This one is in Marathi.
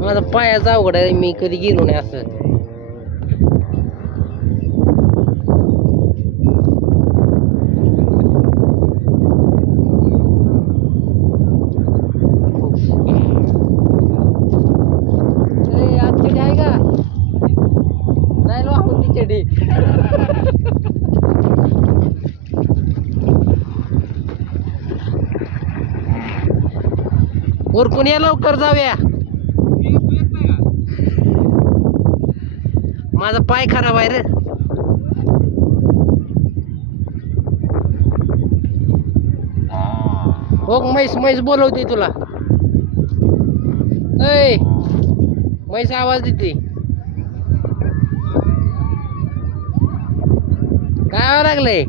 माझा पायाचा अवघड आहे, मी कधी गेलो नाही असं. आहे का नाही वाहून ती चडी. उरकून या लवकर जाऊया. माझा पाय खराब आहे रे. हो म्हैस बोलवते तुला. ऐ म्हैस आवाज देते. काय व्हायला लागलंय?